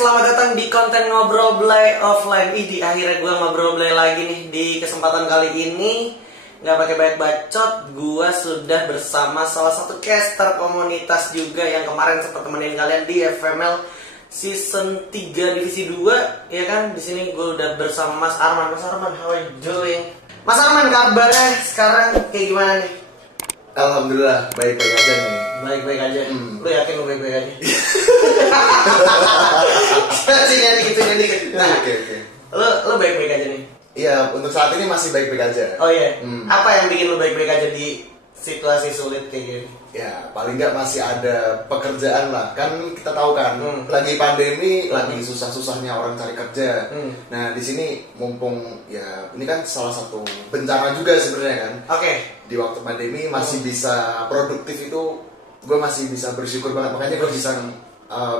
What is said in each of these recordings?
selamat datang di konten Ngobrol Blay Offline. Akhirnya gue ngobrol Blay lagi nih. Di kesempatan kali ini gak pakai banyak bacot, gue sudah bersama salah satu caster komunitas juga yang kemarin sempat temenin kalian di FML Season 3 Divisi 2, ya kan? Di sini gue udah bersama Mas Arman. Mas Arman, how are you doing? Mas Arman, kabarnya sekarang kayak gimana nih? Alhamdulillah, baik-baik aja nih. Baik-baik aja. Lu yakin lu baik-baik aja? Sini dikit. Nah, Oke. Lu baik-baik aja nih. Iya, untuk saat ini masih baik-baik aja. Oh iya. Apa yang bikin lu baik-baik aja di situasi sulit kayak gini? Ya, paling nggak masih ada pekerjaan lah. Kan kita tahu kan, lagi pandemi, lagi susah-susahnya orang cari kerja. Nah, di sini mumpung ya ini kan salah satu bencana juga sebenarnya kan. Oke. Di waktu pandemi masih bisa produktif itu, gue masih bisa bersyukur banget. Makanya gue bisa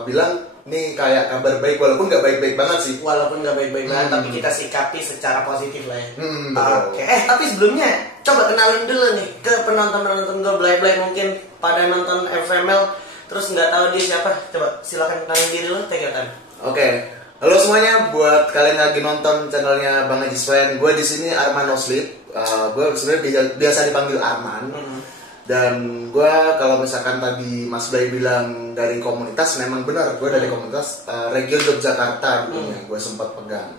bilang nih kayak kabar baik walaupun nggak baik-baik banget sih. Walaupun nggak baik-baik banget, tapi kita sikapi secara positif lah ya. Betul. Oke. Tapi sebelumnya coba kenalin dulu nih ke penonton-penonton gue Blay mungkin pada nonton FML terus nggak tahu dia siapa. Coba silakan kenalin diri lo, take your time. Oke. Halo semuanya, buat kalian yang lagi nonton channelnya Bang Ajis Fan, gue di sini Arman No Sleep. Gue sebenarnya biasa dipanggil Arman. Dan gue kalau misalkan tadi Mas Blay bilang dari komunitas, memang benar gue dari komunitas Region Yogyakarta dulunya, gue sempat pegang.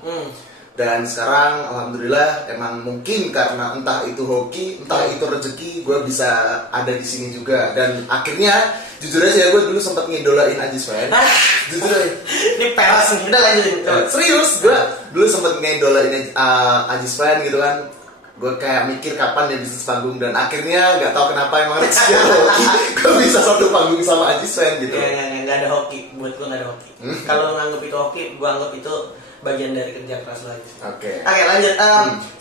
Dan sekarang alhamdulillah emang mungkin karena entah itu hoki, entah itu rezeki, gue bisa ada di sini juga. Dan akhirnya jujur aja gue dulu sempat ngidolain Ajis Fan. Jujur aja. Ini peras nih, udah lanjutin. Serius, gue dulu sempat ngidolain Ajis Fan gitu kan. Gue kayak mikir kapan dia bisa panggung, dan akhirnya nggak tahu kenapa emang rezekinya hoki gue bisa satu panggung sama Ajis Fan gitu. Nggak ada hoki, buat gue nggak ada hoki. Kalau nganggep itu hoki, gue anggap itu bagian dari kerja keras lagi. Oke, lanjut.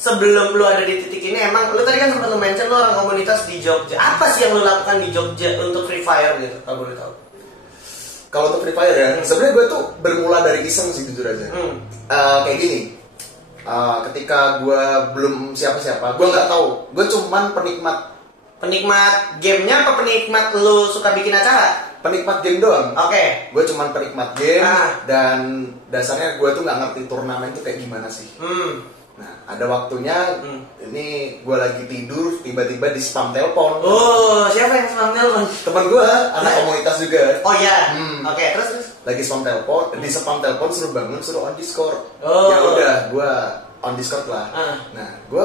Sebelum lu ada di titik ini, emang lu tadi kan sempat lu mention lu orang komunitas di Jogja. Apa sih yang lu lakukan di Jogja untuk Free Fire gitu? Kalau boleh tahu. kalau untuk Free Fire ya, sebenarnya gue tuh bermula dari iseng sih jujur aja. Kayak gini. Ketika gue belum siapa-siapa, gue nggak tahu, gue cuman penikmat gamenya apa penikmat lu suka bikin acara? penikmat game doang. Oke. Gue cuman penikmat game, dan dasarnya gue tuh nggak ngerti turnamen tuh kayak gimana sih. Nah, ada waktunya ini gue lagi tidur, tiba-tiba di spam telepon. Oh, siapa yang spam telepon? Teman gue, anak komunitas juga. Oh iya. Oke, terus Lagi spam telepon, di spam telepon suruh bangun, suruh on Discord. Oh. Ya udah, gue on Discord lah. Nah, gue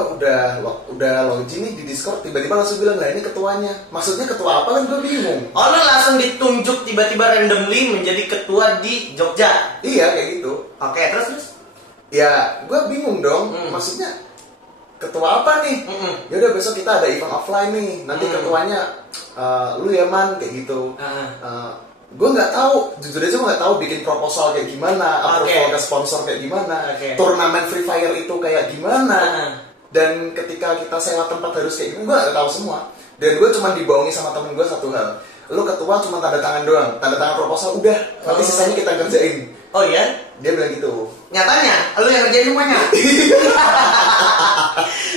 udah login nih di Discord, tiba-tiba langsung bilang, lah ini ketuanya. Maksudnya ketua apa kan gue bingung. Oh, lu langsung ditunjuk tiba-tiba randomly menjadi ketua di Jogja. Iya, kayak gitu. Oke, terus? Ya, gue bingung dong. Maksudnya ketua apa nih? Ya udah, besok kita ada event offline nih. Nanti ketuanya lu ya Man, kayak gitu. Gue nggak tahu, jujur aja gue nggak tahu bikin proposal kayak gimana, approval ke sponsor kayak gimana, turnamen Free Fire itu kayak gimana. Dan ketika kita sewa tempat harus kayak gimana, gue nggak tahu semua. Dan gue cuma dibohongi sama temen gue satu hal, lu ketua cuma tanda tangan doang, tanda tangan proposal udah, nanti sisanya kita kerjain. Oh iya? Dia bilang gitu. Nyatanya, lu yang kerjain semuanya.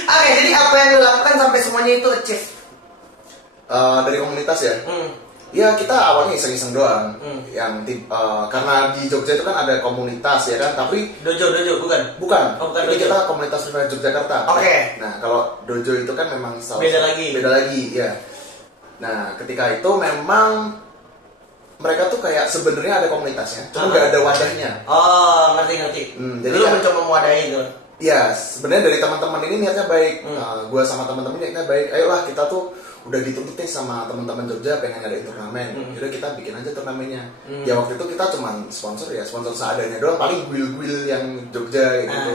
Oke, jadi apa yang lu lakukan sampai semuanya itu achieve? Dari komunitas ya? Ya kita awalnya iseng-iseng doang. Karena di Jogja itu kan ada komunitas ya kan, tapi Dojo bukan? Bukan. Oh, bukan ini dojo. kita komunitas Free Fire Yogyakarta. Oke. Nah, kalau dojo itu kan memang Beda lagi, ya. Nah, ketika itu memang mereka tuh kayak sebenarnya ada komunitasnya, cuma nggak ada wadahnya. Oh, ngerti. Jadi lu kan, mencoba mewadahi itu. ya sebenarnya dari teman-teman ini niatnya baik. Gue sama teman-teman niatnya baik. Ayolah, kita tuh udah dituntut nih sama teman-teman Jogja pengen ngadain turnamen. Jadi kita bikin aja turnamennya. Ya waktu itu kita cuman sponsor seadanya doang, paling guil-guil yang Jogja gitu.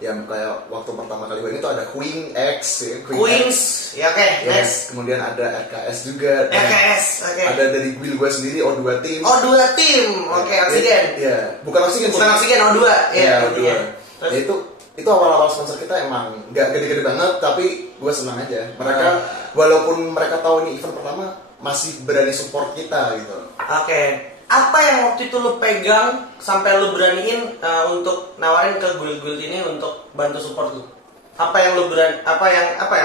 Yang kayak waktu pertama kali gue ini tuh ada Queen X ya, Queens, ya oke. Yes. Kemudian ada RKS juga. RKS, oke. Ada dari guild gue sendiri O2 Team. O2 Team, oke, Oksigen. Iya, bukan Oksigen. Bukan Oksigen, O2. Iya, O2. Ya itu awal-awal sponsor kita emang nggak gede-gede banget, tapi gue senang aja. Mereka walaupun mereka tahu ini event pertama, masih berani support kita gitu. Oke. Apa yang waktu itu lu pegang sampai lu beraniin untuk nawarin ke guild-guild ini untuk bantu support lu? Apa yang lu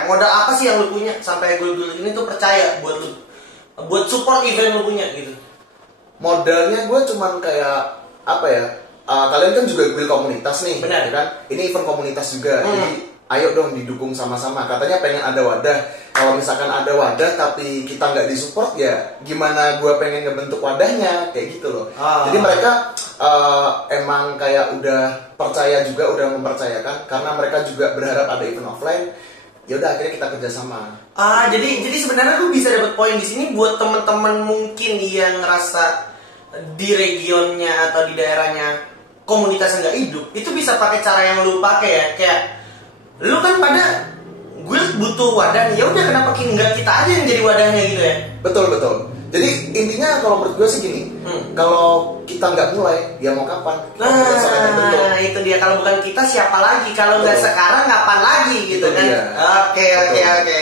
modal apa sih yang lu punya sampai guild-guild ini tuh percaya buat lu, buat support event lu punya gitu? Modalnya gue cuman kayak apa ya? Kalian kan juga build komunitas nih, Benar. ya kan? Ini event komunitas juga, jadi ayo dong didukung sama-sama. Katanya pengen ada wadah. Kalau misalkan ada wadah tapi kita nggak disupport ya, gimana gue pengen ngebentuk wadahnya kayak gitu loh. Jadi mereka emang kayak udah percaya juga, udah mempercayakan karena mereka juga berharap ada event offline. Ya udah akhirnya kita kerjasama. Jadi sebenarnya lu bisa dapat poin di sini buat teman-teman mungkin yang ngerasa di regionnya atau di daerahnya komunitas nggak hidup, itu bisa pakai cara yang lu pakai ya, kayak lu kan pada gue butuh wadah nih, ya udah kenapa nggak kita aja yang jadi wadahnya gitu ya? Betul. Jadi intinya kalau menurut gue sih gini, kalau kita nggak mulai, ya mau kapan? Nah, itu dia, kalau bukan kita siapa lagi? Kalau nggak sekarang kapan lagi gitu kan? Oke.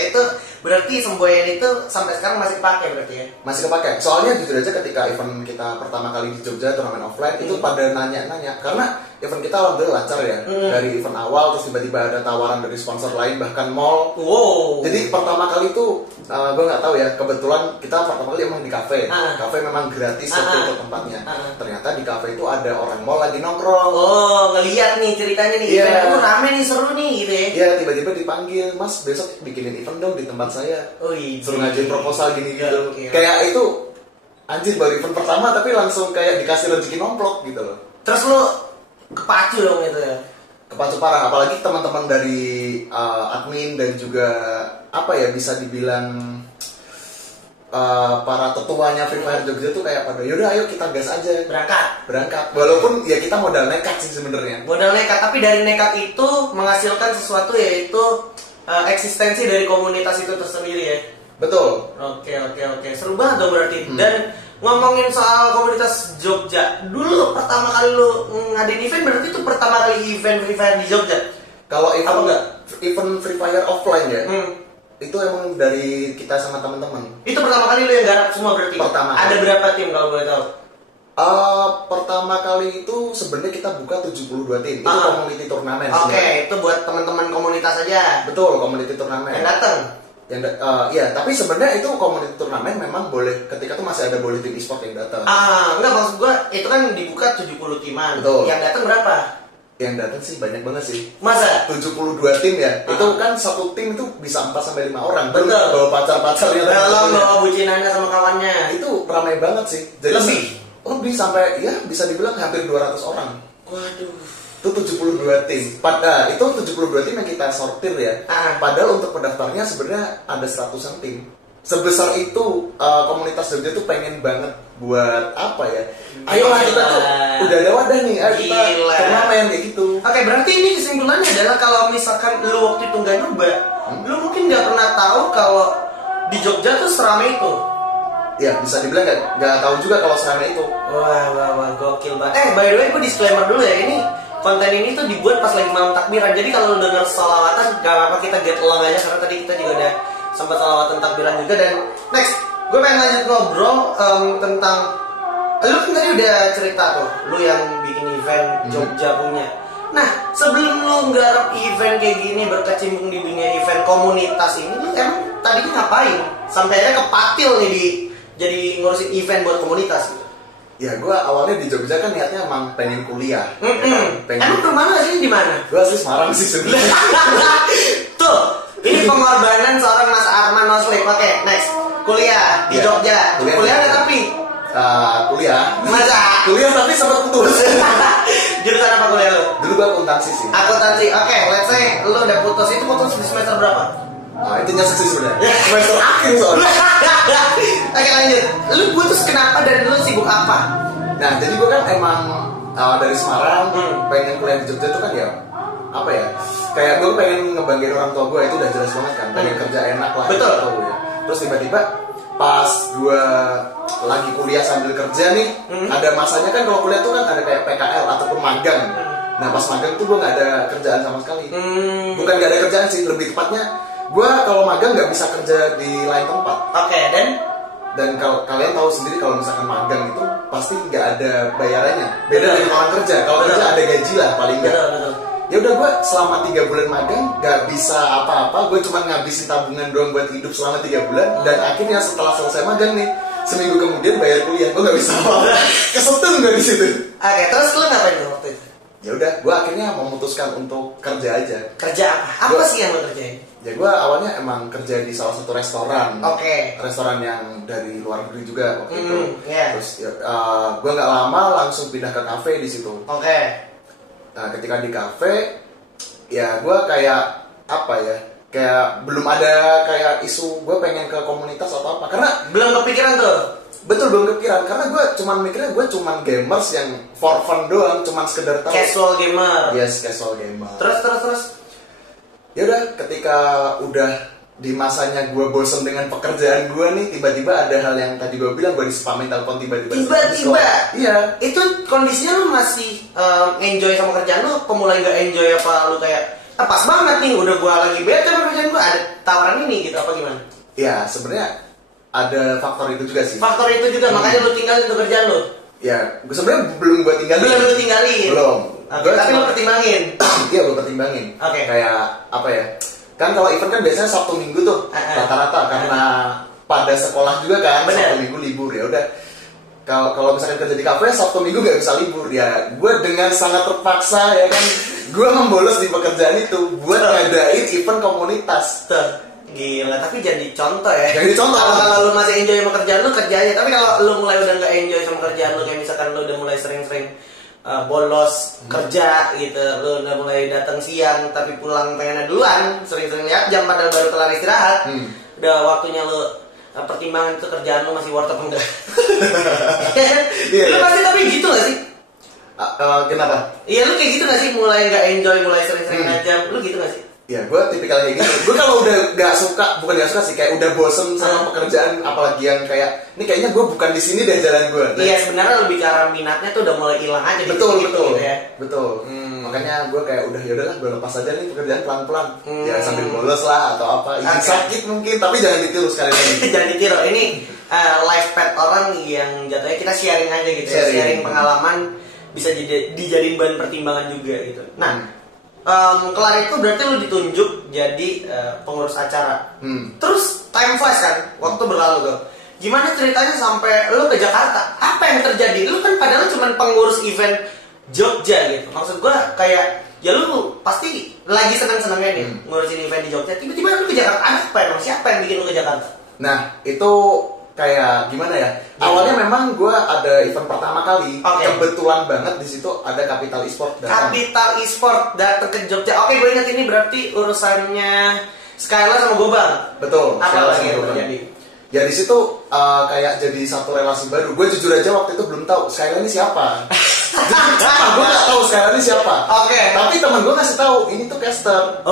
Itu berarti semboyan itu sampai sekarang masih pakai berarti ya? Masih kepake. Soalnya jujur aja ketika event kita pertama kali di Jogja turnamen offline itu pada nanya-nanya karena event kita alhamdulillah lancar ya. Dari event awal terus tiba-tiba ada tawaran dari sponsor lain bahkan mall. Wow. Jadi pertama kali itu gue nggak tahu ya, kebetulan kita pertama kali emang di kafe. Kafe memang gratis waktu itu tempatnya. Ternyata di kafe itu ada orang mall lagi nongkrong. Oh, ngeliat nih ceritanya nih, event rame nih, seru nih gitu ya? Iya, tiba-tiba dipanggil, Mas besok bikinin event dong di tempat saya. Suruh ngajuin proposal gini gitu. Kayak itu anjir, baru event pertama tapi langsung kayak dikasih rezeki nomplok gitu loh. Terus lu kepacu dong itu ya? Kepacu parah, apalagi teman-teman dari admin dan juga apa ya bisa dibilang para tetuanya Free Fire Jogja tuh kayak pada yaudah ayo kita gas aja, berangkat. Walaupun ya kita modal nekat sih sebenarnya. Modal nekat, tapi dari nekat itu menghasilkan sesuatu, yaitu eksistensi dari komunitas itu tersendiri ya. Betul. Oke. Seru banget dong berarti. Dan ngomongin soal komunitas Jogja, dulu pertama kali lu ngadain event berarti itu pertama kali event Free Fire di Jogja? Kalau event enggak? Event Free Fire offline ya. Itu emang dari kita sama teman-teman. Itu pertama kali lu yang garap semua berarti? Pertama kali. Ada berapa tim kalau boleh tahu? Pertama kali itu sebenarnya kita buka 72 tim. Itu community turnamen. Oke, itu buat teman-teman komunitas aja. Betul, community turnamen. Yang datang. Iya, tapi sebenarnya itu community turnamen memang boleh ketika itu masih ada boleh tim e-sport yang datang. Enggak, maksud gua itu kan dibuka 70 timan. Betul. Yang datang berapa? Yang datang sih banyak banget sih. Masa? 72 tim ya. Itu kan satu tim itu bisa 4 sampai 5 orang. Betul. Bawa pacar-pacarnya. Kalau bawa bucinannya sama kawannya. Itu ramai banget sih. Jadi Lebih sampai ya bisa dibilang hampir 200 orang. Waduh. Itu 72 tim. Itu 72 tim yang kita sortir ya. Padahal untuk pendaftarnya sebenarnya ada 100-an tim. Sebesar itu komunitas Jogja tuh pengen banget buat apa ya? Ayolah kita tuh udah ada wadah nih, ayo kita turnamen kayak gitu. Oke, berarti ini kesimpulannya adalah kalau misalkan lu waktu itu nggak nyoba, lu mungkin nggak pernah tahu kalau di Jogja tuh seramai itu. Ya bisa dibilang nggak tahu juga kalau seramai itu. Wah, gokil banget. By the way, gue disclaimer dulu ya, ini konten ini tuh dibuat pas lagi malam takbiran. Jadi kalau lu denger salawatan, gak apa-apa, kita get along aja karena tadi kita juga udah sempat salawatan takbiran juga. Dan next, gue pengen lanjut ngobrol tentang lu kan tadi udah cerita tuh, lu yang bikin event Jogja punya. Nah, sebelum lu nggarap event kayak gini, berkecimpung di dunia event komunitas ini, lu emang tadinya ngapain? Sampai akhirnya kepatil nih jadi ngurusin event buat komunitas gitu. Ya gue awalnya di Jogja kan niatnya emang pengen kuliah. Emang rumah lu sih di mana? Gue asli Semarang sih sebenarnya. Tuh, ini pengorbanan seorang Mas Arman Noslip. Oke, next. Kuliah di Jogja. Kuliah ada tapi? Kuliah. Masa? Kuliah tapi sempat putus. Jurusan apa kuliah lu? Dulu gue akuntansi sih. Akuntansi. Oke, let's say lu udah putus. Itu putus di semester berapa? Itu nyesek sih sebenarnya. Semester akhir soalnya. Oke, lanjut. Lu putus kenapa dan lu sibuk apa? Nah, jadi gue kan emang dari Semarang pengen kuliah di Jogja itu kan ya apa ya? Kayak gue pengen ngebanggain orang tua gue, itu udah jelas banget kan. Pengen kerja enak lah. Betul. Gitu, ya. Terus tiba-tiba pas gue lagi kuliah sambil kerja nih, ada masanya kan kalau kuliah tuh kan ada kayak PKL ataupun magang. Nah pas magang tuh gue nggak ada kerjaan sama sekali. Bukan nggak ada kerjaan sih, lebih tepatnya gue kalau magang nggak bisa kerja di lain tempat. Oke, dan kalau kalian tahu sendiri kalau misalkan magang itu pasti nggak ada bayarannya. Beda dari orang kerja. Kalau kerja ada gaji lah paling nggak. Ya udah gue selama 3 bulan magang nggak bisa apa-apa. Gue cuma ngabisin tabungan doang buat hidup selama 3 bulan. Dan akhirnya setelah selesai magang nih, seminggu kemudian bayar kuliah. Gue nggak bisa apa-apa. Kesetun gue di situ. Oke, terus lu ngapain tuh waktu itu? Ya udah, gue akhirnya memutuskan untuk kerja aja. Kerja apa? Apa sih yang lu kerjain? Ya gue awalnya emang kerja di salah satu restoran. Oke. Restoran yang dari luar negeri juga waktu itu. Yeah. Terus ya, gue nggak lama langsung pindah ke kafe di situ. Oke. Nah ketika di kafe, ya gue kayak apa ya? Kayak belum ada kayak isu gue pengen ke komunitas atau apa. Karena belum kepikiran tuh. Betul, belum kepikiran. Karena gue cuman mikirnya gue cuman gamers yang for fun doang, cuman sekedar tahu. Casual gamer. Yes, casual gamer. Terus. Ya udah, ketika udah di masanya gue bosen dengan pekerjaan gue nih, tiba-tiba ada hal yang tadi gue bilang, gue dispamin telepon tiba-tiba. Iya. Itu kondisinya lu masih enjoy sama kerjaan lu, pemulai nggak enjoy apa lu kayak pas banget nih, udah gue lagi bete sama kerjaan gue, ada tawaran ini gitu apa gimana? Ya sebenarnya ada faktor itu juga sih. Faktor itu juga makanya lu tinggalin tuh kerjaan lu. Ya, gue sebenarnya belum gue tinggalin. Belum. Tapi lu pertimbangin. Iya, gue pertimbangin. Oke. Kayak apa ya? Kan kalau event kan biasanya Sabtu Minggu tuh rata-rata karena pada sekolah juga kan. Bener. Sabtu Minggu libur ya udah. Kalau misalkan kerja di kafe Sabtu Minggu gak bisa libur ya. Gue dengan sangat terpaksa ya kan. Gue membolos di pekerjaan itu buat ngadain event komunitas. Gila, tapi jadi contoh ya. Jadi contoh. Kalau lu masih enjoy sama kerjaan lu, kerja aja. Tapi kalau lu mulai udah nggak enjoy sama kerjaan lu, kayak misalkan lu udah mulai sering-sering bolos kerja gitu, lu udah mulai datang siang tapi pulang pengennya duluan, sering-sering lihat jam padahal baru kelar istirahat. Udah waktunya lu pertimbangan itu kerjaan lu masih worth it apa enggak. Lu pasti tapi gitu gak sih? Kenapa? Iya, lu kayak gitu gak sih? Mulai nggak enjoy, mulai sering-sering ngajak, lu gitu gak sih? Ya gue tipikal kayak gitu. Gue kalau udah gak suka, bukan gak suka sih, kayak udah bosen sama pekerjaan, apalagi yang kayak ini kayaknya gue bukan di sini deh jalan gue. Iya, sebenarnya lebih ke arah minatnya tuh udah mulai hilang aja. Betul. Gitu ya. Betul. Makanya gue kayak udah yaudahlah, gue lepas aja nih pekerjaan pelan-pelan. Ya sambil bolos lah atau apa. Sakit mungkin, tapi jangan ditiru sekali lagi. Jangan ditiru. Ini life path orang yang jatuhnya kita sharing aja gitu. Sharing pengalaman bisa dijadiin bahan pertimbangan juga gitu. Nah. Kelar itu berarti lu ditunjuk jadi pengurus acara. Terus time flies kan, waktu berlalu tuh. Gimana ceritanya sampai lu ke Jakarta? Apa yang terjadi? Lu kan padahal cuma pengurus event Jogja gitu. Maksud gua kayak ya lu pasti lagi senang-senangnya nih ngurusin event di Jogja. Tiba-tiba lu ke Jakarta. Ada apa emang? Siapa yang bikin lu ke Jakarta? Nah, itu kayak gimana ya? Awalnya memang gue ada event pertama kali. Kebetulan banget di situ ada Capital Esport datang. Capital Esport datang ke Jogja. Oke, gue ingat ini berarti urusannya Skyla sama Gobang. Betul. Apa lagi yang terjadi? Ya di situ kayak jadi satu relasi baru. Gue jujur aja waktu itu belum tahu Skyla ini siapa. Gue nggak tahu Skyla ini siapa. Tapi teman gue ngasih tahu ini tuh caster.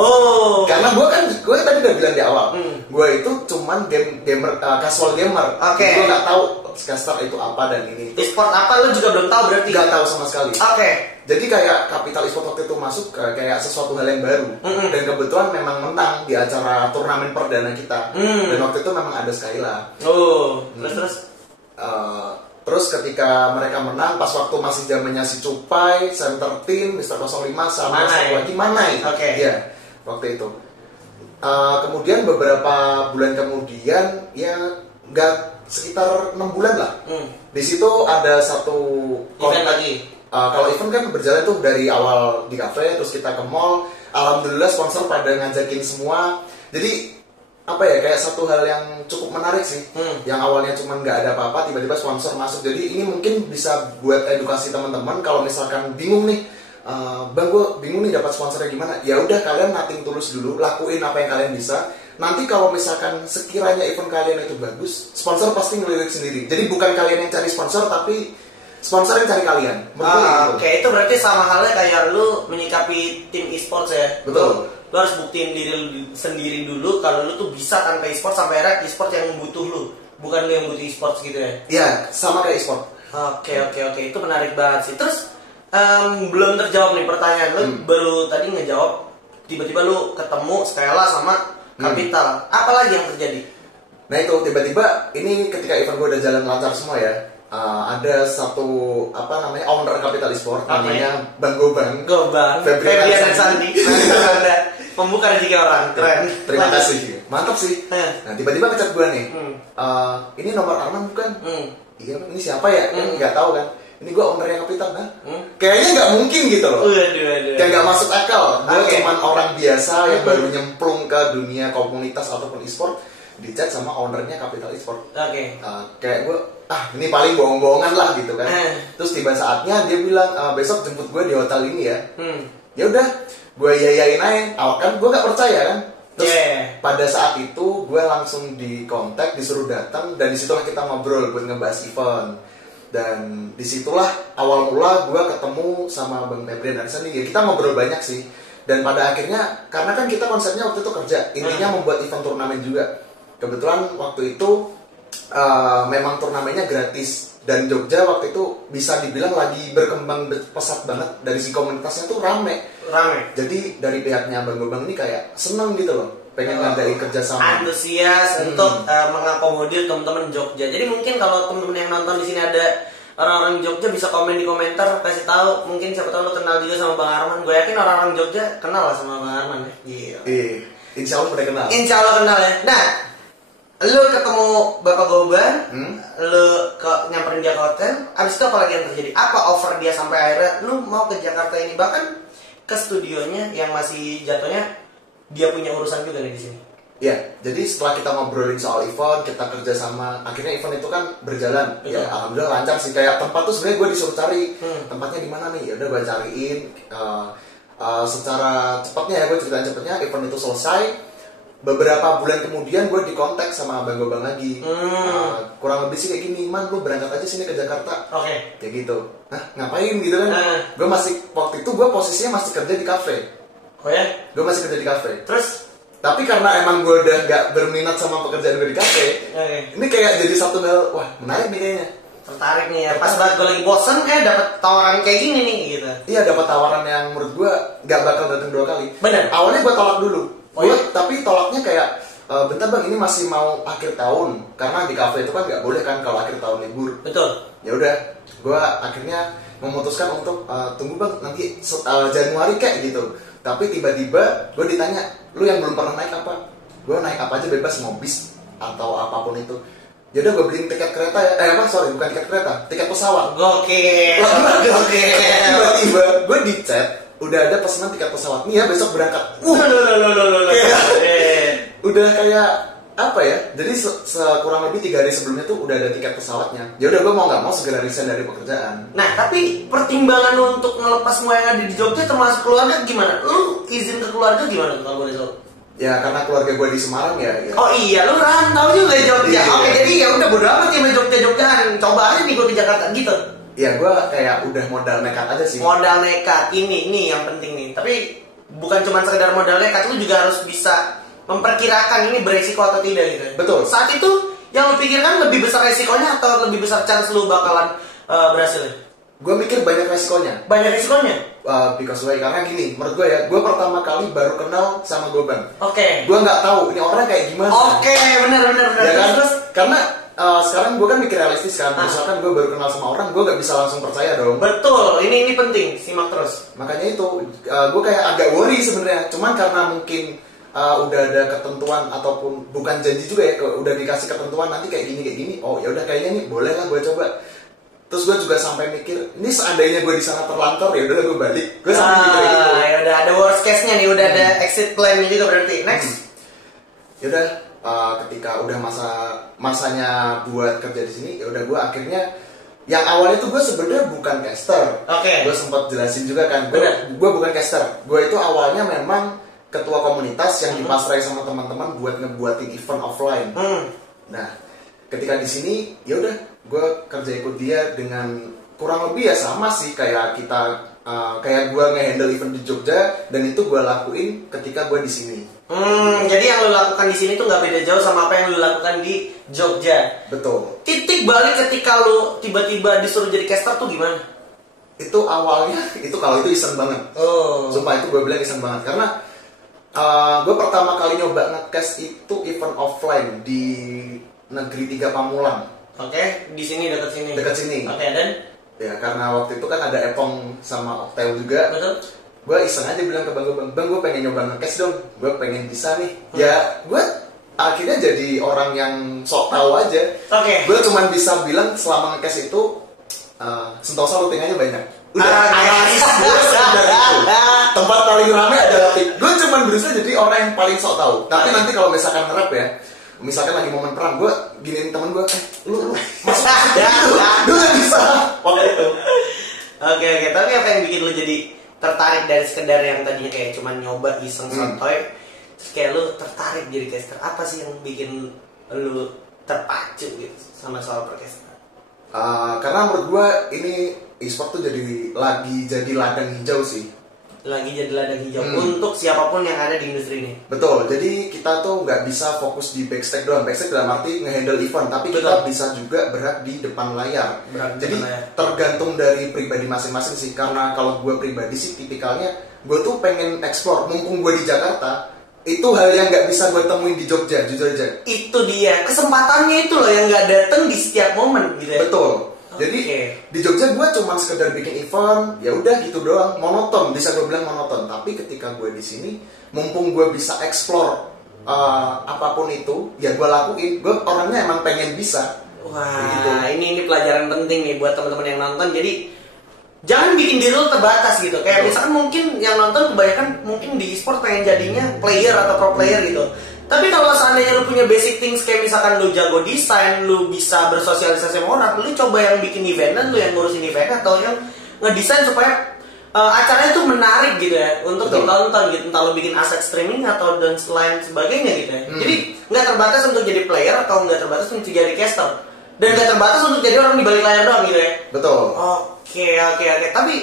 Karena gue tadi udah bilang di awal, gue itu cuman gamer, casual gamer. Gue nggak tahu caster itu apa dan ini. E-sport apa lu juga belum tahu berarti? Nggak tahu sama sekali. Jadi kayak Capital Esport waktu itu masuk kayak sesuatu hal yang baru. Dan kebetulan memang menang di acara turnamen perdana kita. Dan waktu itu memang ada Skyla. Terus ketika mereka menang, pas waktu masih zamannya si Cupai, Center Team, Mr. 05 sama satu lagi Manai. Iya, waktu itu. Kemudian beberapa bulan kemudian, ya nggak sekitar 6 bulan lah. Di situ ada satu event lagi. Kalau event kan berjalan tuh dari awal di cafe, terus kita ke mall. Alhamdulillah sponsor pada ngajakin semua. Jadi apa ya, kayak satu hal yang cukup menarik sih. Yang awalnya cuma nggak ada apa-apa, tiba-tiba sponsor masuk. Jadi ini mungkin bisa buat edukasi teman-teman. Kalau misalkan bingung nih, bang gue bingung nih dapat sponsornya gimana, ya udah kalian nothing tulus dulu, lakuin apa yang kalian bisa. Nanti kalau misalkan sekiranya event kalian itu bagus, sponsor pasti ngelirik sendiri. Jadi bukan kalian yang cari sponsor, tapi sponsor yang cari kalian. Itu berarti sama halnya kayak lu menyikapi tim e-sports ya. Betul. Lu harus buktiin diri lu sendiri dulu kalau lu tuh bisa tanpa e-sport, sampai akhirnya e-sport yang butuh lu, bukan lu yang butuh e-sports gitu ya. Iya, sama kayak e-sport. Oke, itu menarik banget sih. Terus belum terjawab nih pertanyaan lu, baru tadi ngejawab, tiba-tiba lu ketemu Skyla sama Capital. Apa lagi yang terjadi? Nah itu tiba-tiba ini ketika event gue udah jalan lancar semua ya, ada satu owner Capital Esport namanya Bang Gobang Febrian dan Sandi. Pembuka rezeki orang, keren. Terima kasih. mantap sih. Nah tiba-tiba ngechat gue nih, ini nomor Arman bukan? Iya bang, ini siapa ya? Nggak tahu kan. Ini gue ownernya Kapital, nah? Kayaknya nggak mungkin gitu loh. Kayak nggak masuk akal. Gue cuman orang biasa yang baru nyemplung ke dunia komunitas ataupun e-sport, di chat sama ownernya Kapital e-sport. Kayak gue, ini paling bohong-bohongan lah gitu kan. Terus tiba saatnya dia bilang, besok jemput gue di hotel ini ya. Ya udah, gue yayain aja. Kan gue nggak percaya kan. Terus pada saat itu gue langsung di kontak, disuruh datang, dan disitulah kita ngobrol buat ngebahas event. Dan disitulah awal mula gue ketemu sama Bang Febrian dan Sandi. Ya, kita ngobrol banyak sih. Dan pada akhirnya, karena kan kita konsepnya waktu itu kerja, intinya membuat event turnamen juga. Kebetulan waktu itu memang turnamennya gratis. Dan Jogja waktu itu bisa dibilang lagi berkembang pesat banget. Dari si komunitasnya tuh rame. Jadi dari pihaknya Bang Gobang ini kayak seneng gitu loh, pengen ngadain kerjasama, antusias untuk mengakomodir teman-teman Jogja. Jadi mungkin kalau teman-teman yang nonton di sini ada orang-orang Jogja, bisa komen di komentar, kasih tahu. Mungkin siapa tahu lo kenal juga sama Bang Arman. Gue yakin orang-orang Jogja kenal lah sama Bang Arman ya. Iya. Insya Allah udah kenal. Insya Allah kenal ya. Nah, lu ketemu Bapak Goban, lu nyamperin dia ke hotel. Abis itu apa lagi yang terjadi? Apa offer dia sampai akhirnya lu mau ke Jakarta ini, bahkan ke studionya yang masih jatuhnya dia punya urusan juga nih di sini. Ya, jadi setelah kita ngobrolin soal event, kita kerja sama, akhirnya event itu kan berjalan. Ya, alhamdulillah lancar sih. Kayak tempat tuh sebenarnya gue disuruh cari tempatnya di mana nih. Ya udah gue cariin. Secara cepatnya ya, gue ceritain cepatnya, event itu selesai. Beberapa bulan kemudian gue dikontak sama Bang Gobang lagi. Kurang lebih sih kayak gini, Man, lu berangkat aja sini ke Jakarta. Kayak gitu. Hah, ngapain gitu kan? Gue masih, waktu itu gue posisinya masih kerja di kafe. Gue masih kerja di kafe. Terus? Tapi karena emang gue udah gak berminat sama pekerjaan gue di kafe, ini kayak jadi satu hal, wah menarik nih kayaknya. Tertarik nih ya, pas banget gue lagi bosen dapet tawaran kayak gini nih gitu. Iya, dapet tawaran yang menurut gue gak bakal datang 2 kali. Bener. Awalnya gue tolak dulu. Tapi tolaknya kayak, bentar bang, ini masih mau akhir tahun, karena di kafe itu kan nggak boleh kan kalau akhir tahun libur. Betul. Ya udah, gue akhirnya memutuskan untuk tunggu bang, nanti Januari kayak gitu. Tapi tiba-tiba gue ditanya, lu yang belum pernah naik apa? Gue naik apa aja bebas, mau bis atau apapun itu. Yaudah gue beliin tiket kereta ya, bukan tiket kereta, tiket pesawat. Gokil. Tiba-tiba gue di chat, udah ada pesanan tiket pesawat nih ya, besok berangkat. Udah kayak apa ya? Jadi kurang lebih 3 hari sebelumnya tuh udah ada tiket pesawatnya. Ya udah, gue mau nggak mau segera resign dari pekerjaan. Nah, tapi pertimbangan lu untuk ngelepas semua yang ada di Jogja termasuk keluarga gimana? Lu izin ke keluarga gimana tuh kalau boleh tahu? Ya karena keluarga gue di Semarang ya. Oh iya, lu rantau juga di Jogja. Oke, jadi ya udah bodo amat ya sama Jogja-Jogjaan. Coba aja nih gue ke Jakarta gitu. Ya gue kayak udah modal nekat aja sih. Modal nekat, ini yang penting nih. Tapi bukan cuma sekedar modal nekat, lu juga harus bisa memperkirakan ini beresiko atau tidak gitu. Betul. Saat itu yang lu pikirkan lebih besar resikonya atau lebih besar chance lu bakalan berhasil? Gue mikir banyak resikonya. Banyak resikonya? Because why? Karena gini, menurut gue ya, gue pertama kali baru kenal sama Gobang. Gue nggak tahu ini orang kayak gimana. Benar. Ya kan? Terus karena sekarang gue kan mikir realistis kan. Misalkan gue baru kenal sama orang, gue nggak bisa langsung percaya dong. Betul, ini penting, simak terus. Makanya itu, gue kayak agak worry sebenarnya. Cuman karena mungkin udah ada ketentuan ataupun bukan janji juga ya, udah dikasih ketentuan nanti kayak gini. Oh ya udah, kayaknya nih boleh lah gue coba. Terus gue juga sampai mikir, ini seandainya gue di sana terlantar, ya udah gue balik. Gue sampai mikir gitu. Ya udah ada worst case-nya nih, udah ada exit plan-nya juga berarti. Next. Ya udah, ketika udah masanya buat kerja di sini, ya udah gue akhirnya yang awalnya tuh gue sebenarnya bukan caster. Gue sempat jelasin juga kan, gue bukan caster. Gue itu awalnya memang ketua komunitas yang dipasrai sama teman-teman buat ngebuatin event offline. Nah, ketika di sini ya udah gue kerja ikut dia dengan kurang lebih ya sama sih kayak kita kayak gue ngehandle event di Jogja, dan itu gue lakuin ketika gue di sini. Jadi yang lo lakukan di sini tuh nggak beda jauh sama apa yang lo lakukan di Jogja. Betul. Titik balik ketika lo tiba-tiba disuruh jadi caster tuh gimana? Itu awalnya kalau itu iseng banget. Sumpah itu gue bilang iseng banget karena gue pertama kali nyoba nge-cast itu event offline di Negeri 3 Pamulang. Di sini dekat sini. Dan? Ya karena waktu itu kan ada Epong sama Oktel juga. Betul. Gue iseng aja bilang ke Bang, gue pengen nyoba nge-cast dong. Gue pengen bisa nih. Ya gue akhirnya jadi orang yang sok tahu aja. Oke. Gue cuma bisa bilang selama nge-cast itu Sentosa looting aja banyak. Udah analisis gue sekedar itu. Tempat paling rame adalah tik. Gue cuma berusaha jadi orang yang paling sok tahu. Tapi nanti kalau misalkan nge-rap ya, misalkan lagi momen perang, gue giniin temen gue, lu masuk gitu. Gue gak bisa waktu itu. Oke, tapi apa yang bikin lu jadi tertarik dari sekedar yang tadinya kayak cuma nyoba iseng santai, terus kayak lu tertarik jadi caster? Apa sih yang bikin lu terpacu gitu sama soal percaster? Karena menurut gue ini e-sport tuh jadi ladang hijau sih. Lagi jadi ladang hijau untuk siapapun yang ada di industri ini. Betul, jadi kita tuh nggak bisa fokus di backstage doang. Backstage dalam arti nge-handle event, tapi kita bisa juga bergerak di depan layar. Jadi tergantung dari pribadi masing-masing sih. Karena kalau gue pribadi sih tipikalnya, gue tuh pengen explore. Mumpung gue di Jakarta, itu hal yang nggak bisa gue temuin di Jogja, jujur aja. Itu dia, kesempatannya itu loh yang nggak dateng di setiap momen gitu ya. Betul. Jadi di Jogja gue cuma sekedar bikin event, ya udah gitu doang, monoton, bisa gue bilang monoton. Tapi ketika gue di sini, mumpung gue bisa explore apapun itu, ya gue lakuin. Gue orangnya emang pengen bisa. Wah, gitu. ini pelajaran penting nih buat teman-teman yang nonton. Jadi jangan bikin diri lo terbatas gitu. Kayak misalkan mungkin yang nonton kebanyakan mungkin di e-sport pengen jadinya player atau pro player gitu. Tapi kalau seandainya lu punya basic things kayak misalkan lu jago desain, lu bisa bersosialisasi sama orang, lu coba yang bikin event dan lu yang ngurusin event atau yang ngedesain supaya acaranya tuh menarik gitu ya untuk ditonton gitu. Entah lu bikin aset streaming atau dan lain sebagainya gitu ya. Jadi nggak terbatas untuk jadi player atau nggak terbatas untuk jadi caster dan nggak terbatas untuk jadi orang di balik layar doang gitu ya. Betul. Oke. Tapi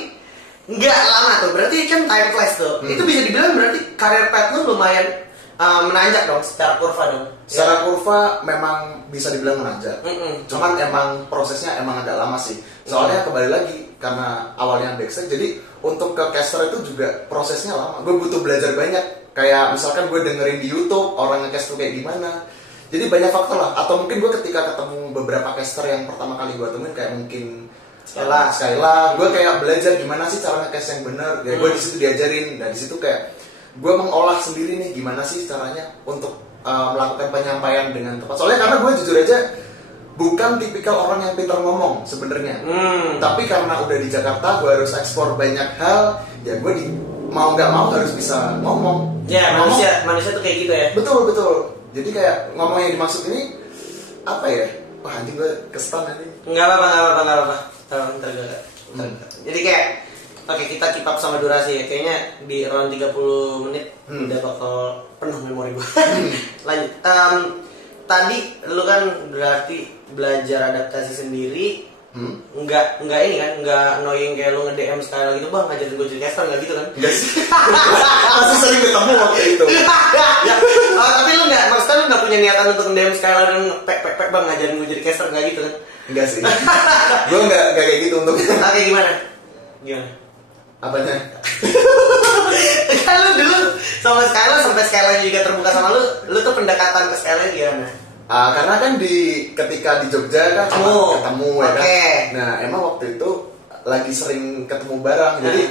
nggak lama tuh, berarti kan time flash tuh. Itu bisa dibilang berarti karir path lu lumayan menanjak dong secara kurva dong. Secara kurva memang bisa dibilang menanjak. Cuman emang prosesnya emang agak lama sih. Soalnya kembali lagi karena awalnya backstage, jadi untuk ke caster itu juga prosesnya lama. Gue butuh belajar banyak. Kayak misalkan gue dengerin di YouTube orang nge-cast tuh kayak gimana. Jadi banyak faktor lah. Atau mungkin gue ketika ketemu beberapa caster yang pertama kali gue temuin kayak mungkin Skyla, gue kayak belajar gimana sih cara nge-cast yang bener. Ya gue di situ diajarin. Dan di situ kayak gue mengolah sendiri nih gimana sih caranya untuk melakukan penyampaian dengan tepat. Soalnya karena gue jujur aja bukan tipikal orang yang pintar ngomong sebenarnya. Tapi karena udah di Jakarta, gue harus ekspor banyak hal. Ya gue mau nggak mau harus bisa ngomong. Ya manusia tuh kayak gitu ya. Betul. Jadi kayak ngomong yang dimaksud ini apa ya? Wah anjing gue kestan nanti. Nggak apa-apa. Jadi kayak oke, kita keep up sama durasi ya. Kayaknya di around 30 menit udah bakal penuh memori gue. Lanjut. Tadi lu kan berarti belajar adaptasi sendiri. Enggak ini kan, enggak annoying kayak lu nge-DM sekali gitu, bang ngajarin gue jadi caster, enggak gitu kan? Enggak sih. Masih sering ketemu waktu itu. Tapi lu enggak, maksudnya lu enggak punya niatan untuk nge-DM sekali dan pek bang ngajarin gue jadi caster, enggak gitu kan? Enggak sih. Gue enggak kayak gitu untuk. Oke, gimana? Apanya? Kan lu dulu sama Skyla sampai Skyla juga terbuka sama lu tuh pendekatan ke Skyla gimana? Karena kan ketika di Jogja kan ketemu ya kan. Nah emang waktu itu lagi sering ketemu bareng, jadi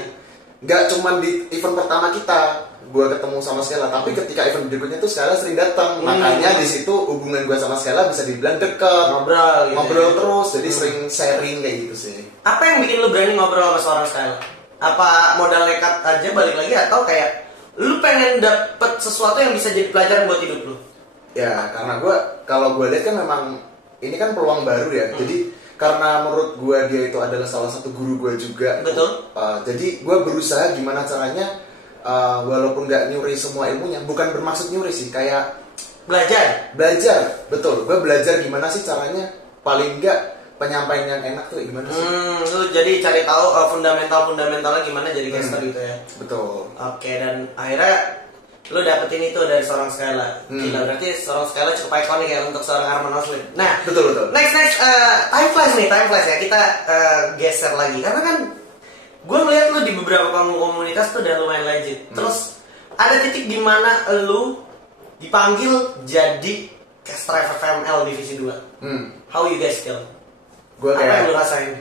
nggak cuma di event pertama kita gue ketemu sama Skyla, tapi ketika event berikutnya tuh Skyla sering datang. Makanya di situ hubungan gue sama Skyla bisa dibilang deket, ngobrol terus, jadi sering sharing kayak gitu sih. Apa yang bikin lu berani ngobrol sama seorang Skyla? Apa modal nekat aja balik lagi atau kayak lu pengen dapet sesuatu yang bisa jadi pelajaran buat hidup lu? Ya karena kalau gue lihat kan memang ini kan peluang baru ya. Jadi karena menurut gue dia itu adalah salah satu guru gue juga. Betul. Jadi gue berusaha gimana caranya walaupun nggak nyuri semua ilmunya, bukan bermaksud nyuri sih, kayak belajar. Betul. Gue belajar gimana sih caranya paling nggak penyampaian yang enak tuh gimana sih? Lu jadi cari tahu fundamentalnya gimana jadi caster gitu ya. Betul. Oke, dan akhirnya lu dapetin itu dari seorang Skyla. Gila, berarti seorang Skyla cukup ikonik ya untuk seorang Arman Noslit. Nah, betul. Next time flash ya, kita geser lagi karena kan gue melihat lu di beberapa komunitas tuh udah lumayan legit. Terus ada titik di mana lu dipanggil jadi caster FFML divisi 2. How you guys feel? Apa yang lu rasain?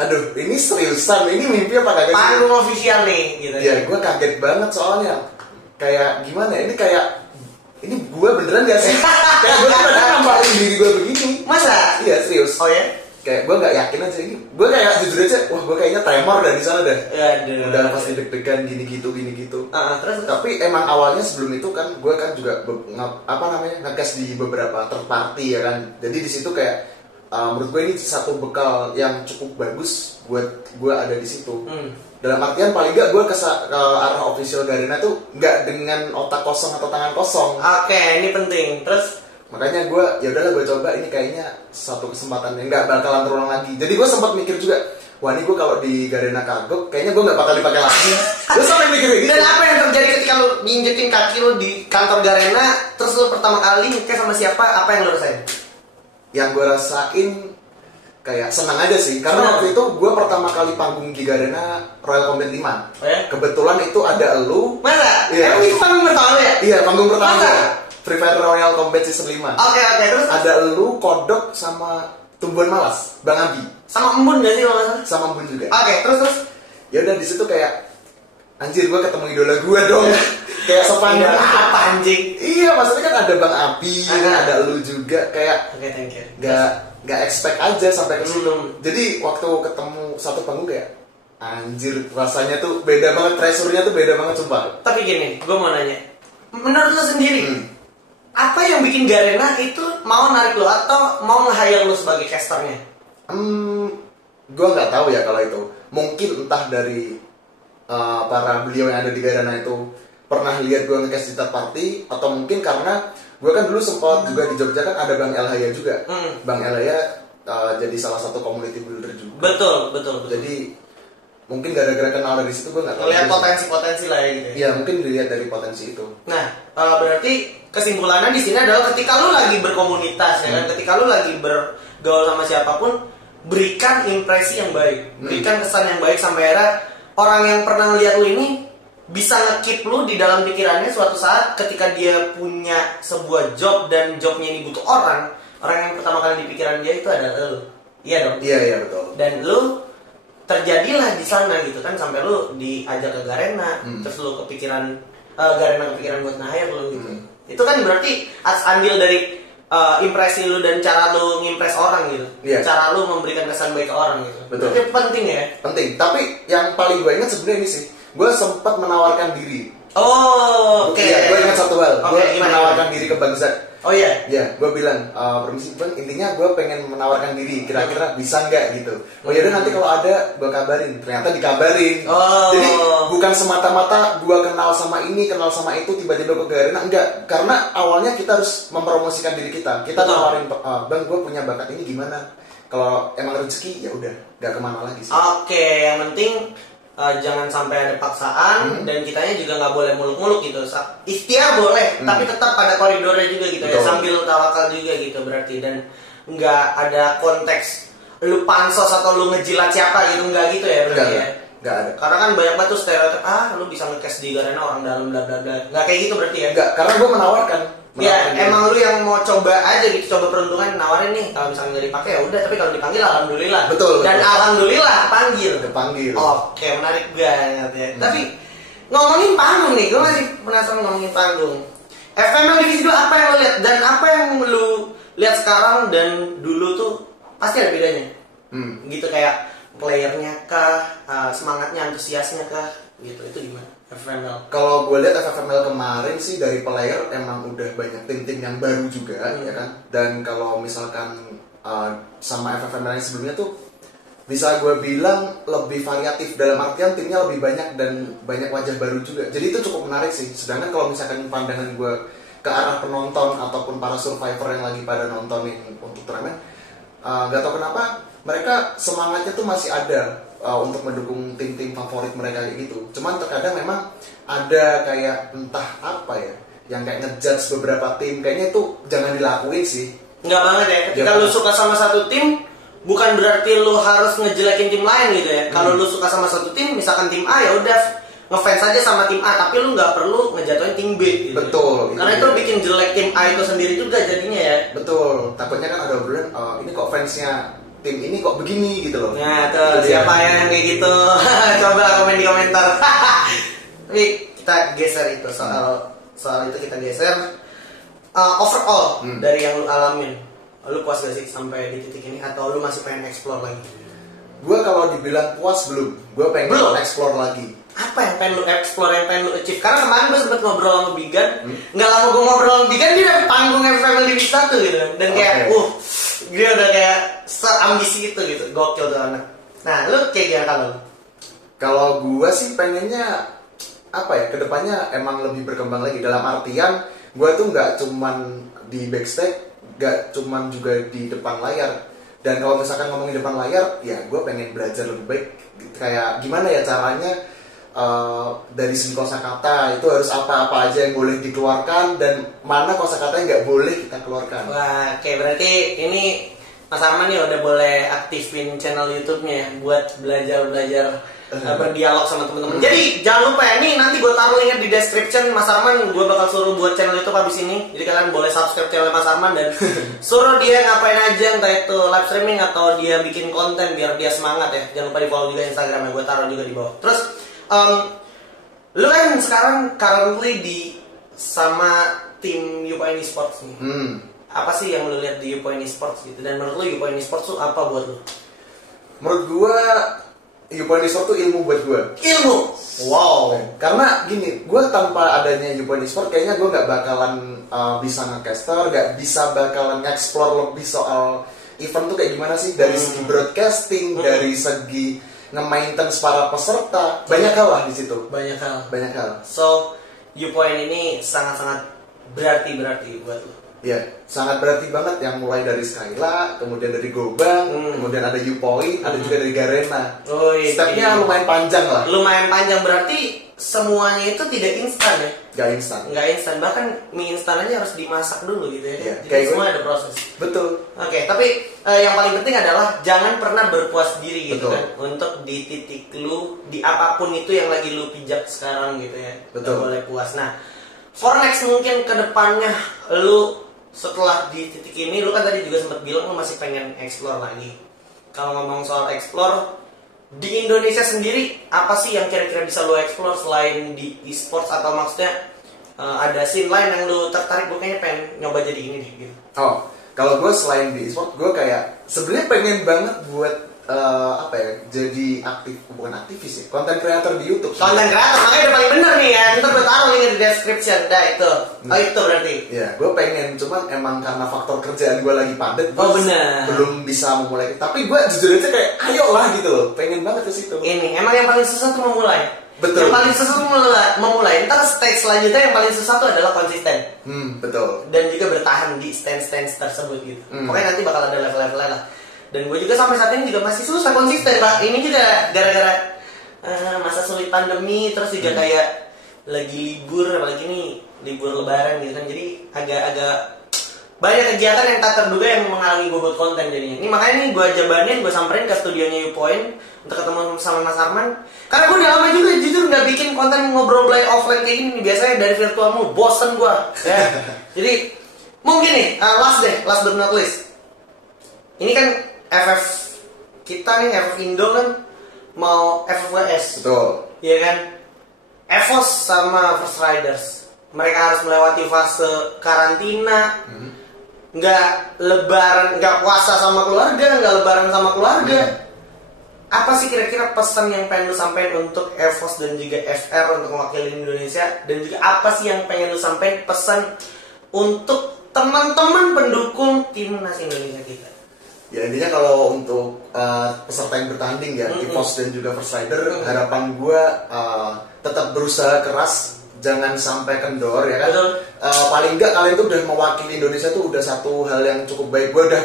Aduh, ini seriusan, ini mimpi apa kagak? Panggung official nih gitu. Ya, gue kaget banget soalnya. Kayak gimana ya, ini kayak ini gue beneran gak sih? Kayak gue tuh kadang namparin diri gue begini. Masa? Iya serius. Oh ya? Kayak gue nggak yakin aja ini. Gue kayak jujur aja, wah gue kayaknya tremor dari sana dah. Aduh. Udah pasti deg-degan gini gitu. Terus? Tapi emang awalnya sebelum itu kan gue kan juga nge-cast di beberapa third party ya kan. Jadi di situ kayak menurut gue ini satu bekal yang cukup bagus buat gue ada di situ. Dalam artian paling gak gue ke arah official Garena tuh nggak dengan otak kosong atau tangan kosong. Oke, ini penting. Terus makanya gue ya udahlah gue coba, ini kayaknya satu kesempatan yang nggak bakalan terulang lagi. Jadi gue sempat mikir juga, wah ini gue kalau di Garena kagok kayaknya gue nggak bakal dipakai lagi. Gue sampai mikir gitu. Dan apa yang terjadi ketika lu nginjekin kaki lu di kantor Garena, terus lu pertama kali ngekes sama siapa? Apa yang lu rasain? Yang gue rasain kayak senang aja sih, karena waktu itu gue pertama kali panggung di Garena Royal Combat 5. Oh ya? Kebetulan itu ada elu. Mana? Iya. Emang itu panggung pertama ya? Iya, panggung pertama. Masa? Free Fire Royal Combat Season 5. Oke, terus? Ada elu, kodok, sama tumbuhan malas, Bang Abi. Sama embun gak sih kalau nggak salah? Sama Embun juga. Oke, terus? Ya udah di situ kayak anjir gue ketemu idola gue dong. Kayak sepanjang Apa anjing? Iya, maksudnya kan ada Bang Abi, ada elu juga, kayak Oke, thank you. nggak expect aja sampai ke situ. Jadi waktu ketemu satu panggung kayak anjir, rasanya tuh beda banget, treasure-nya tuh beda banget sumpah. Tapi gini, gue mau nanya, menurut lo sendiri, apa yang bikin Garena itu mau narik lo atau mau nge-hire lo sebagai casternya? Gue nggak tahu ya kalau itu. Mungkin entah dari para beliau yang ada di Garena itu pernah lihat gue nge-cast di third party, atau mungkin karena gue kan dulu sempat juga di Jogja kan ada Bang Elhaya juga. Bang Elhaya jadi salah satu community builder juga. Betul. Jadi mungkin gara-gara kenal dari situ gue nggak tahu. Lihat potensi-potensi lah ya gitu. Iya, mungkin dilihat dari potensi itu. Nah, berarti kesimpulannya di sini adalah ketika lu lagi berkomunitas ya kan, ketika lu lagi bergaul sama siapapun, berikan impresi yang baik, berikan kesan yang baik sampai akhirnya orang yang pernah lihat lu ini bisa nge-keep lu di dalam pikirannya suatu saat ketika dia punya sebuah job dan jobnya ini butuh orang yang pertama kali di pikiran dia itu adalah lu. Iya dong? Iya betul. Dan lu terjadilah di sana gitu kan, sampai lu diajak ke Garena, terus lu kepikiran Garena kepikiran buat nge-hire lu gitu. Itu kan berarti andil dari impresi lu dan cara lu ngimpress orang gitu. Cara lu memberikan kesan baik ke orang gitu. Betul. Itu penting ya? Penting. Tapi yang paling gue ingat sebenarnya ini sih, gue sempat menawarkan diri. Oh, oke. Iya, gue ingat satu hal. Gue menawarkan diri ke Bang Zak. Oh iya? Iya, gue bilang, permisi Bang, intinya gue pengen menawarkan diri, kira-kira bisa nggak gitu. Oh yaudah nanti kalau ada gue kabarin. Ternyata dikabarin. Jadi bukan semata-mata gue kenal sama ini, kenal sama itu, tiba-tiba ke Garena, enggak. Karena awalnya kita harus mempromosikan diri kita. Kita nawarin, Bang gue punya bakat ini gimana? Kalau emang rezeki ya udah, nggak kemana lagi sih. Oke, yang penting jangan sampai ada paksaan dan kitanya juga nggak boleh muluk-muluk gitu. Ikhtiar boleh, tapi tetap pada koridornya juga gitu. Betul. Ya, sambil tawakal juga gitu berarti, dan nggak ada konteks lu pansos atau lu ngejilat siapa gitu, nggak gitu ya berarti ya. Nggak ada. Karena kan banyak banget tuh stereotip, lu bisa nge-cast di Garena orang dalam bla bla bla. Nggak kayak gitu berarti ya? Nggak, karena gue menawarkan. Ya, emang lu yang mau coba aja gitu, coba peruntungan nawarin nih, kalau misalnya nggak dipakai ya udah, tapi kalau dipanggil alhamdulillah. Betul. Dan alhamdulillah panggil. Kepanggil. Oke, menarik banget ya. Tapi ngomongin panggung nih, gue masih penasaran ngomongin panggung. FML Divisi 2 apa yang lu lihat dan apa yang lu lihat sekarang dan dulu tuh pasti ada bedanya. Gitu kayak playernya kah, semangatnya, antusiasnya kah, gitu. Itu gimana? FFML. Kalau gue lihat FFML kemarin sih dari player emang udah banyak tim-tim yang baru juga ya kan. Dan kalau misalkan sama FFML yang sebelumnya tuh bisa gue bilang lebih variatif, dalam artian timnya lebih banyak dan banyak wajah baru juga. Jadi itu cukup menarik sih. Sedangkan kalau misalkan pandangan gue ke arah penonton ataupun para survivor yang lagi pada nontonin untuk turnamen, gak tau kenapa mereka semangatnya tuh masih ada untuk mendukung tim-tim favorit mereka kayak gitu. Cuman terkadang memang ada kayak entah apa ya, yang kayak ngejudge beberapa tim, kayaknya itu jangan dilakuin sih. Enggak banget ya. Ketika lu suka sama satu tim, bukan berarti lu harus ngejelekin tim lain gitu ya. Kalau lu suka sama satu tim, misalkan tim A, ya udah ngefans aja sama tim A, tapi lu nggak perlu ngejatuhin tim B gitu. Betul. Karena itu bikin jelek tim A itu sendiri juga jadinya ya. Betul. Takutnya kan ada obrolan, ini kok fansnya tim ini kok begini gitu loh. Nah tuh, siapa yang kayak gitu? Coba komen di komentar. Tapi kita geser itu, soal itu kita geser. overall dari yang lu alamin, lu puas gak sih sampai di titik ini atau lu masih pengen explore lagi? Gue kalau dibilang puas belum, gue pengen explore lagi. Apa yang pengen lu explore, yang pengen lu achieve? Karena kemarin gue sempet ngobrol sama Bigan, nggak lama gue ngobrol sama Bigan, dia dapet panggung Family Week 1 gitu, dan kayak, dia udah kayak seambisi itu gitu, gokil tuh anak. Nah, lu kayak gimana kalau? Kalau gue sih pengennya apa ya, kedepannya emang lebih berkembang lagi dalam artian gue tuh nggak cuman di backstage, nggak cuman juga di depan layar. Dan kalau misalkan ngomongin depan layar, ya gue pengen belajar lebih baik. Kayak gimana ya caranya dari segi kosakata itu harus apa-apa aja yang boleh dikeluarkan dan mana kosakata yang nggak boleh kita keluarkan. Wah, oke, berarti ini Mas Arman nih udah boleh aktifin channel YouTube-nya ya buat belajar berdialog sama teman-teman. Jadi jangan lupa ya, nih nanti gue taruh linknya di description. Mas Arman gue bakal suruh buat channel YouTube habis ini. Jadi kalian boleh subscribe channel Mas Arman dan suruh dia ngapain aja, entah itu live streaming atau dia bikin konten biar dia semangat ya. Jangan lupa di follow juga Instagramnya, gue taruh juga di bawah. Terus lu kan sekarang currently sama tim Youpoint Esports nih. Apa sih yang lu lihat di Youpoint Esports gitu? Dan menurut lu Youpoint Esports tuh apa buat lu? Menurut gue Youpoint Esports tuh ilmu buat gue. Ilmu? Wow. Karena gini, gue tanpa adanya Youpoint Esports kayaknya gue gak bakalan bisa nge-caster, gak bisa bakalan nge-explore lebih soal event tuh kayak gimana sih. Dari segi broadcasting, dari segi nge-maintenance para peserta, banyak hal lah di situ. Banyak hal. So, Youpoint ini sangat-sangat berarti buat lo. Ya, sangat berarti banget, yang mulai dari Skyla, kemudian dari Gobang, kemudian ada Youpoint, ada juga dari Garena. Stepnya lumayan panjang lah. Lumayan panjang, berarti semuanya itu tidak instan ya? Gak instan. Bahkan mie instan aja harus dimasak dulu gitu ya. Jadi semua ada proses. Betul. Oke, tapi yang paling penting adalah jangan pernah berpuas diri gitu. Betul. Kan, untuk di titik lu, di apapun itu yang lagi lu pijak sekarang gitu ya. Betul. Gak boleh puas. Nah, for next mungkin kedepannya lu setelah di titik ini, lu kan tadi juga sempat bilang lu masih pengen explore lagi. Kalau ngomong soal explore di Indonesia sendiri, apa sih yang kira-kira bisa lu explore selain di e-sports, atau maksudnya ada scene lain yang lu tertarik? Gue kayaknya pengen nyoba jadi ini deh gitu. Kalau gue selain di e-sport, gue kayak sebenarnya pengen banget buat jadi bukan aktivis ya, konten kreator di YouTube. Konten kreator, makanya udah paling bener nih ya. Ntar gue taruh link di description, itu. Itu berarti. Ya, gue pengen, cuman emang karena faktor kerjaan gue lagi padat, benar. Belum bisa memulai. Tapi gue jujur aja kayak, ayo lah gitu loh, pengen banget ke situ. Ini emang yang paling susah tuh memulai. Betul. Yang paling susah tuh memulai. Ntar stage selanjutnya yang paling susah tuh adalah konsisten. Betul. Dan juga bertahan di stand tersebut gitu. Pokoknya nanti bakal ada level-levelnya lah. Dan gue juga sampai saat ini juga masih susah konsisten, Pak. Ini juga gara-gara masa sulit pandemi, terus juga kayak lagi libur, apalagi nih libur lebaran gitu kan. Jadi agak banyak kegiatan yang tak terduga yang menghalangi gue buat konten jadinya. Ini makanya nih gue jabanin, gue samperin ke studionya Youpoint untuk ketemu sama Mas Arman. Karena gue udah lama juga jujur nggak bikin konten ngobrol play offline kayak gini. Biasanya dari virtual mulu, bosen gue. Ya. Jadi mungkin nih, last but not least. Ini kan FF kita nih, FF Indo kan mau FFWS. Betul. Iya kan? EVOS sama First Riders, mereka harus melewati fase karantina. Nggak lebaran, nggak puasa sama keluarga, nggak lebaran sama keluarga. Apa sih kira-kira pesan yang pengen lu sampaikan untuk EVOS dan juga FR untuk mewakili Indonesia? Dan juga apa sih yang pengen lu sampaikan pesan untuk teman-teman pendukung timnas Indonesia kita? Ya intinya kalau untuk peserta yang bertanding ya, EVOS dan juga First Rider, harapan gue tetap berusaha keras, jangan sampai kendor ya kan. Paling enggak kalian tuh udah mewakili Indonesia tuh udah satu hal yang cukup baik. Gue udah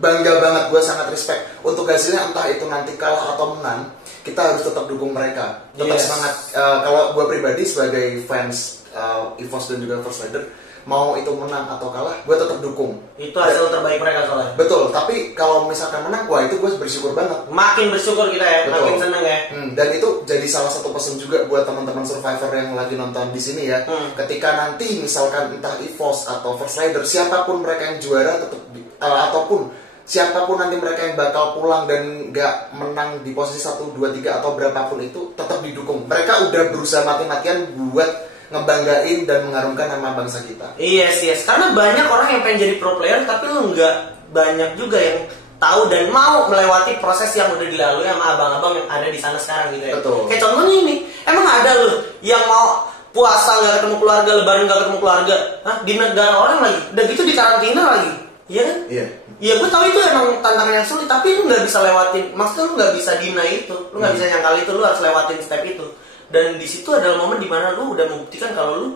bangga banget, gue sangat respect. Untuk hasilnya entah itu nanti kalah atau menang, kita harus tetap dukung mereka, tetap semangat. Kalau gue pribadi sebagai fans EVOS dan juga First Rider, mau itu menang atau kalah, gue tetap dukung. Itu hasil terbaik mereka soalnya. Betul, tapi kalau misalkan menang, wah itu gue bersyukur banget. Makin bersyukur kita ya, betul. Makin seneng ya. Dan itu jadi salah satu pesan juga buat teman-teman survivor yang lagi nonton di sini ya. Ketika nanti misalkan entah EVOS atau First Rider, siapapun mereka yang juara tetap ataupun siapapun nanti mereka yang bakal pulang dan nggak menang di posisi 1, 2, 3 atau berapapun itu tetap didukung. Mereka udah berusaha mati-matian buat ngebanggain dan mengharumkan nama bangsa kita. Yes, karena banyak orang yang pengen jadi pro player tapi lu nggak banyak juga yang tahu dan mau melewati proses yang udah dilalui sama abang-abang yang ada di sana sekarang gitu ya. Betul. Kayak contohnya ini, emang ada lu yang mau puasa nggak ketemu keluarga, lebaran nggak ketemu keluarga, hah? Di negara orang lagi, udah gitu di karantina lagi, iya kan? Iya. Iya, gue tahu itu emang tantangan yang sulit, tapi lu nggak bisa lewatin, maksudnya lu nggak bisa deny itu, lu nggak bisa nyangkal itu, lu harus lewatin step itu. Dan di situ adalah momen dimana lu udah membuktikan kalau lu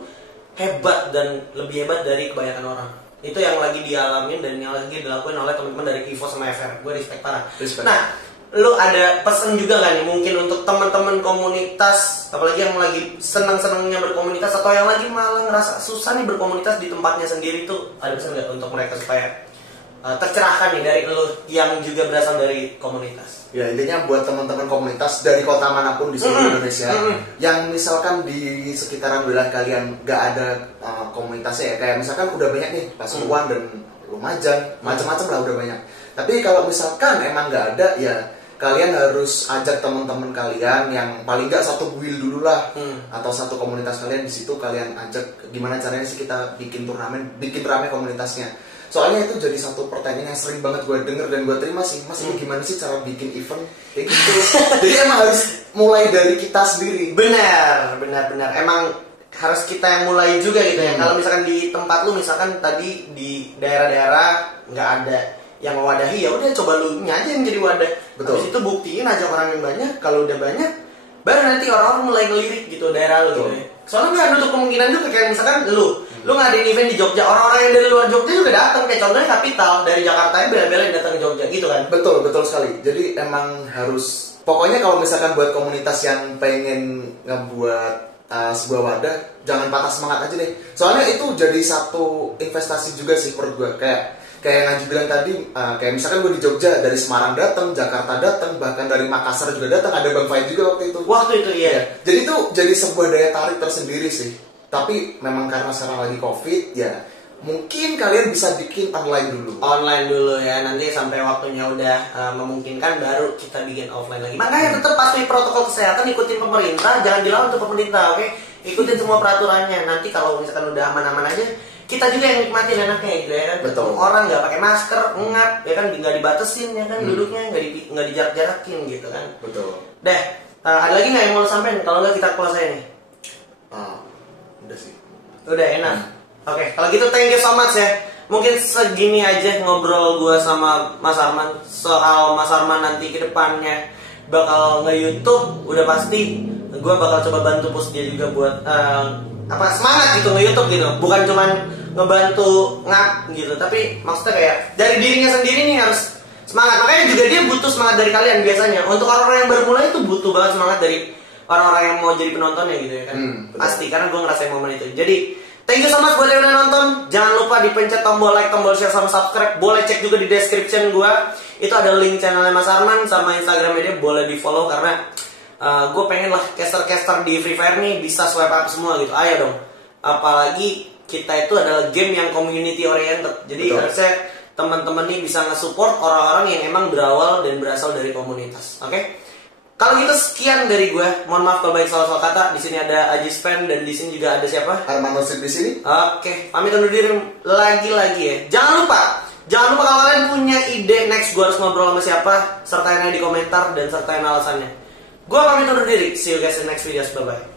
hebat dan lebih hebat dari kebanyakan orang. Itu yang lagi dialamin dan yang lagi dilakuin oleh teman-teman dari Evo sama FR. Gue respect parah. Respect. Nah, lu ada pesan juga gak nih mungkin untuk teman-teman komunitas, apalagi yang lagi senang-senangnya berkomunitas atau yang lagi malah ngerasa susah nih berkomunitas di tempatnya sendiri tuh, ada pesan gak untuk mereka supaya tercerahkan nih dari lu yang juga berasal dari komunitas? Ya intinya buat teman-teman komunitas dari kota manapun di seluruh Indonesia yang misalkan di sekitaran wilayah kalian gak ada komunitasnya ya, kayak misalkan udah banyak nih Pasuruan dan Lumajang, macam-macam lah udah banyak. Tapi kalau misalkan emang gak ada ya kalian harus ajak teman-teman kalian yang paling gak satu buil dulu lah, atau satu komunitas kalian di situ kalian ajak gimana caranya sih kita bikin turnamen, bikin rame komunitasnya. Soalnya itu jadi satu pertanyaan yang sering banget gue denger dan gue terima sih, Mas ini gimana sih cara bikin event kayak gitu. Jadi emang harus mulai dari kita sendiri. Benar. Emang harus kita yang mulai juga gitu ya. Kalau misalkan di tempat lu misalkan tadi di daerah-daerah nggak ada yang mewadahi, ya udah coba lu aja yang jadi wadah. Betul. Habis itu buktiin ajak orang yang banyak. Kalau udah banyak, baru nanti orang-orang mulai ngelirik gitu daerah lu gitu ya. Soalnya nggak nutup kemungkinan juga kayak misalkan lu ngadain event di Jogja, orang-orang yang dari luar Jogja juga datang. Kayak contohnya Kapital dari Jakarta ya bela-bela yang datang ke Jogja gitu kan. Betul sekali. Jadi emang harus, pokoknya kalau misalkan buat komunitas yang pengen ngebuat sebuah wadah, jangan patah semangat aja deh. Soalnya itu jadi satu investasi juga sih menurut gue. Kayak yang Anji bilang tadi, kayak misalkan gue di Jogja, dari Semarang datang, Jakarta datang, bahkan dari Makassar juga datang, ada Bang Fai juga waktu itu. Waktu itu iya. Jadi itu jadi sebuah daya tarik tersendiri sih. Tapi memang karena sekarang lagi COVID ya, mungkin kalian bisa bikin online dulu ya, nanti sampai waktunya udah memungkinkan baru kita bikin offline lagi. Makanya tetap patuhi protokol kesehatan, ikutin pemerintah, jangan dilawan untuk pemerintah, oke? Ikutin semua peraturannya. Nanti kalau misalkan udah aman-aman aja, kita juga yang nikmatin enaknya gitu ya kan. Betul. Orang nggak pakai masker, ngap ya kan, nggak dibatesin ya kan, duduknya nggak dijarak-jarakin gitu kan. Betul. Deh, ada lagi nggak yang mau lo sampein? Kalau nggak kita close aja nih. Udah sih. Udah enak. Oke, kalau gitu thank you so much ya. Mungkin segini aja ngobrol gue sama Mas Arman soal Mas Arman nanti ke depannya bakal nge-YouTube. Udah pasti gue bakal coba bantu push dia juga buat semangat gitu nge-YouTube gitu. Bukan cuman ngebantu ngap gitu, tapi maksudnya kayak dari dirinya sendiri nih harus semangat. Makanya juga dia butuh semangat dari kalian biasanya. Untuk orang-orang yang baru mulai itu butuh banget semangat dari orang-orang yang mau jadi penontonnya gitu ya kan. Pasti, karena gue ngerasain momen itu. Jadi thank you so much buat yang udah nonton. Jangan lupa dipencet tombol like, tombol share, sama subscribe. Boleh cek juga di description gue. Itu ada link channelnya Mas Arman sama Instagramnya dia. Boleh di follow karena gue pengen lah caster-caster di Free Fire nih bisa swipe up semua gitu. Ayo dong. Apalagi kita itu adalah game yang community oriented. Jadi harusnya teman-teman nih bisa nge-support orang-orang yang emang berawal dan berasal dari komunitas. Oke? Kalau gitu sekian dari gue. Mohon maaf kalau baik salah kata. Di sini ada Ajis Fan dan di sini juga ada siapa? Arman Nosip di sini. Oke, pamit undur diri lagi ya. Jangan lupa kalau kalian punya ide next gue harus ngobrol sama siapa, sertain aja di komentar dan sertain alasannya. Gue pamit undur diri. See you guys in the next videos. Bye bye.